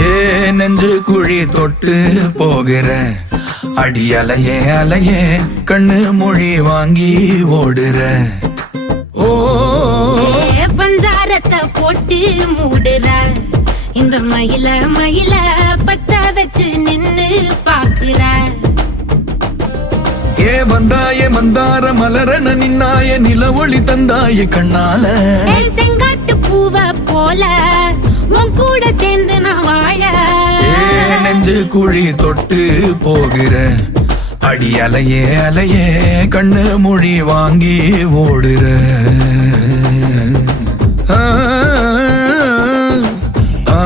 ஏ நெஞ்சு குழி தொட்டு போகிற அடி அலையே அலையே கண்ணு மொழி வாங்கி ஓடுற. ஓ பஞ்சாரத்தை போட்டு மூடுற இந்த மயில மயில பத்த வச்சு நின்னு பாக்குற. ஏ வந்தாய மந்தார மலரன நின்னாய நில ஒளி தந்தாய கண்ணால. செங்காட்டு பூவ போல உன் கூட சேர்ந்து நான் வாழ. நெஞ்சு குழி தொட்டு போகிற அடி அலையே அலையே கண்ணு மொழி வாங்கி ஓடுற. ஆ ஆ